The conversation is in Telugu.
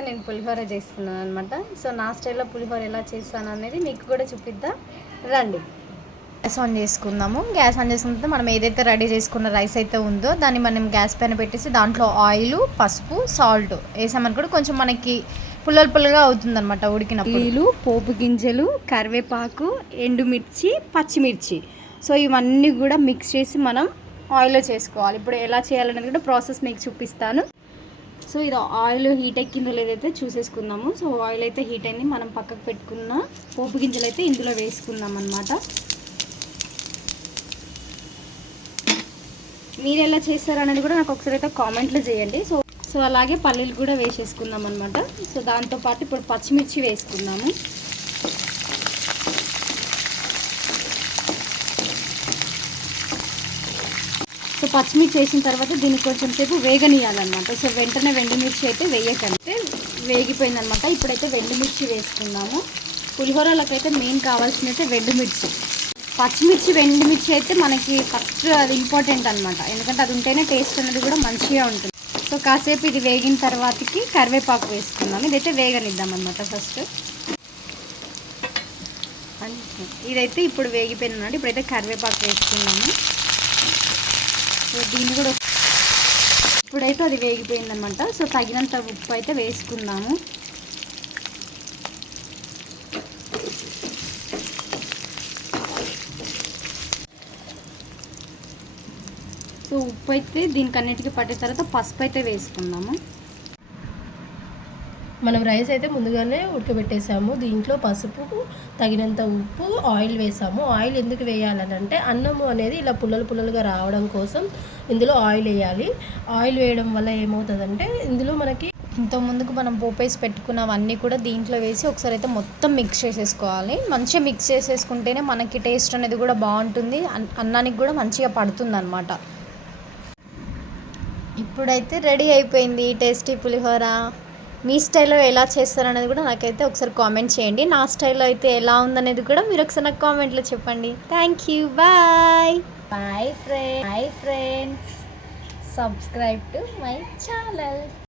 నేను పులిహోర చేస్తున్నాను అనమాట. సో నా స్టైల్లో పులిహోర ఎలా చేస్తాను అనేది మీకు కూడా చూపిద్దాం రండి. గ్యాస్ ఆన్ చేసుకుందాము. గ్యాస్ ఆన్ చేసుకున్న తర్వాత మనం ఏదైతే రెడీ చేసుకున్న రైస్ అయితే ఉందో దాన్ని మనం గ్యాస్ పైన పెట్టేసి దాంట్లో ఆయిల్, పసుపు, సాల్ట్ వేసామని కూడా కొంచెం మనకి పుల్లలుగా అవుతుందన్నమాట ఉడికినప్పుడు. నీళ్ళు, పోపు గింజలు, కరివేపాకు, ఎండుమిర్చి, పచ్చిమిర్చి, సో ఇవన్నీ కూడా మిక్స్ చేసి మనం ఆయిల్లో చేసుకోవాలి. ఇప్పుడు ఎలా చేయాలనేది కూడా ప్రాసెస్ మీకు చూపిస్తాను. సో ఇది ఆయిల్ హీట్ ఎక్కిందో లేదైతే చూసేసుకుందాము. సో ఆయిల్ అయితే హీట్ అయింది. మనం పక్కకు పెట్టుకున్న పోపు గింజలు అయితే ఇందులో వేసుకుందాం అన్నమాట. మీరు ఎలా చేస్తారు అనేది కూడా నాకు ఒకసారి అయితే కామెంట్లో చేయండి. సో అలాగే పల్లీలు కూడా వేసేసుకుందాం అనమాట. సో దాంతోపాటు ఇప్పుడు పచ్చిమిర్చి వేసుకుందాము. సో పచ్చిమిర్చి వేసిన తర్వాత దీన్ని కొంచెం సేపు వేగనీయాలన్నమాట. సో వెంటనే వెండిమిర్చి అయితే వేయకండి. వేగిపోయిందనమాట. ఇప్పుడైతే వెండిమిర్చి వేసుకుందాము. పులిహోరలకు అయితే మెయిన్ కావాల్సింది అయితే వెండిమిర్చి. పచ్చిమిర్చి, వెండిమిర్చి అయితే మనకి ఫస్ట్ అది ఇంపార్టెంట్ అనమాట. ఎందుకంటే అది ఉంటేనే టేస్ట్ అనేది కూడా మంచిగా ఉంటుంది. సో కాసేపు ఇది వేగిన తర్వాతకి కరివేపాకు వేసుకుందాము. ఇదైతే వేగనిద్దాం అనమాట ఫస్ట్. ఇదైతే ఇప్పుడు వేగిపోయిందన్నమాట. ఇప్పుడైతే కరివేపాకు వేసుకున్నాము. దీన్ని కూడా ఇప్పుడైతే అది వేగిపోయిందనమాట. సో తగినంత ఉప్పు అయితే వేసుకుందాము. సో ఉప్పు అయితే దీనికి అన్నిటికీ పట్టిన తర్వాత పసుపు అయితే వేసుకుందాము. మనం రైస్ అయితే ముందుగానే ఉడకబెట్టేసాము. దీంట్లో పసుపు, తగినంత ఉప్పు, ఆయిల్ వేసాము. ఆయిల్ ఎందుకు వేయాలని అంటే అన్నము అనేది ఇలా పుల్లలుగా రావడం కోసం ఇందులో ఆయిల్ వేయాలి. ఆయిల్ వేయడం వల్ల ఏమవుతుందంటే ఇందులో మనకి ఇంత ముందుకు మనం పోపేసి పెట్టుకున్నవన్నీ కూడా దీంట్లో వేసి ఒకసారి అయితే మొత్తం మిక్స్ చేసేసుకోవాలి. మంచిగా మిక్స్ చేసేసుకుంటేనే మనకి టేస్ట్ అనేది కూడా బాగుంటుంది, అన్నానికి కూడా మంచిగా పడుతుంది అన్నమాట. ఇప్పుడైతే రెడీ అయిపోయింది టేస్టీ పులిహోర. మీ స్టైల్లో ఎలా చేస్తారనేది కూడా నాకైతే ఒకసారి కామెంట్ చేయండి. నా స్టైల్లో అయితే ఎలా ఉందనేది కూడా మీరు ఒకసారి నాకు కామెంట్లో చెప్పండి. Thank you. Bye friends. Subscribe to my channel.